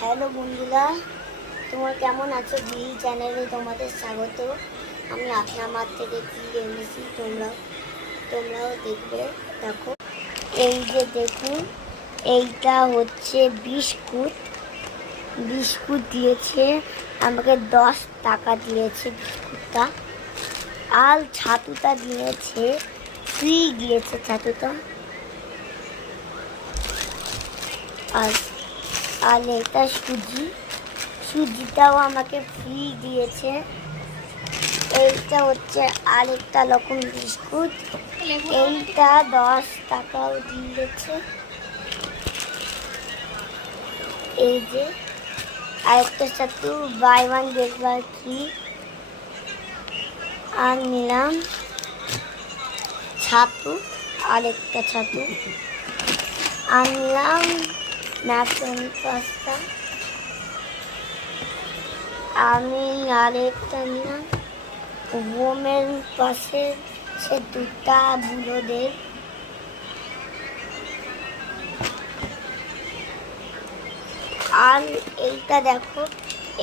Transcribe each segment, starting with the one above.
Hello বন্ধুরা, তোমার কেমন আছো? বিহি চ্যানেলে তোমাদের স্বাগত। আমি আপনার মাঠ থেকে কি এনেছি তোমরাও দেখবে। দেখো, এই যে দেখুন, এইটা হচ্ছে বিস্কুট দিয়েছে আমাকে, 10 টাকা দিয়েছে বিস্কুটটা। আর ছাতুটা দিয়েছে, ফ্রি দিয়েছে ছাতুটা। আর এটা সুজিটাও আমাকে ফ্রি দিয়েছে। এইটা হচ্ছে আরেকটা রকম বিস্কুট, এইটা 10 টাকাও দিয়েছে। এই যে আরেকটা ছাতু, buy one get one free. আর নিলাম ছাতু, আরেকটা ছাতু। আর নিলাম ম্যাকারনি পাস্তা। আমি আরেকটা নিলাম ওমের পাশে সে দুটা বুড়োদের। আর এইটা দেখো,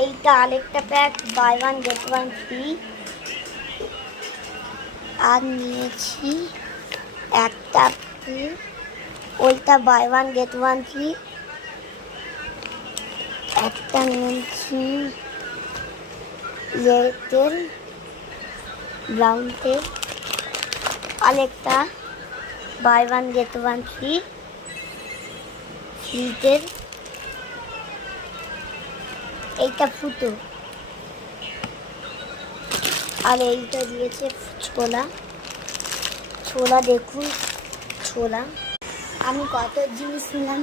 এইটা আরেকটা pack, buy one get one free. আর নিয়েছি একটা ফ্রি, ওইটা buy one get one free. একটা নিয়েছি তেল, ব্রাউন তেল। আরেকটা buy one get one free তেল। এইটা ফুটো। আর এইটা দিয়েছে ছোলা দেখুন, ছোলা। আমি কত জিনিস নিলাম,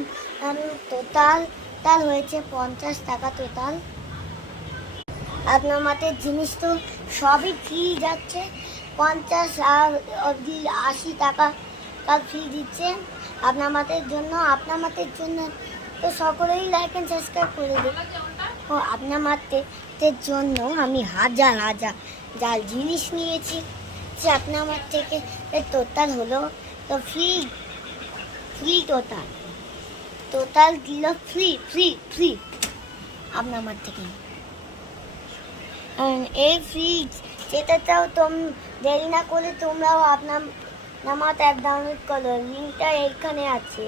টোটাল হয়েছে 50 টাকা টোটাল। আপনার মাঠের জিনিস তো সবই ফ্রি যাচ্ছে, 50 আর অবধি 80 টাকা ফ্রি দিচ্ছে আপনার মাঠের জন্য। তো সকলেই লাইক অ্যান্ড সাবস্ক্রাইব করে দিন। ও আপনার মাঠের জন্য আমি হাজার যা জিনিস নিয়েছি, যে আপনার মাঠ থেকে টোটাল হলো তো ফ্রি টোটাল দিল ফ্রি আপনার মাঠ থেকে। এই ফ্রিজ যেটাও দেরি না করে তোমরাও আপনার নামাতে অ্যাপ ডাউনলোড করো, লিঙ্কটা এইখানে আছে।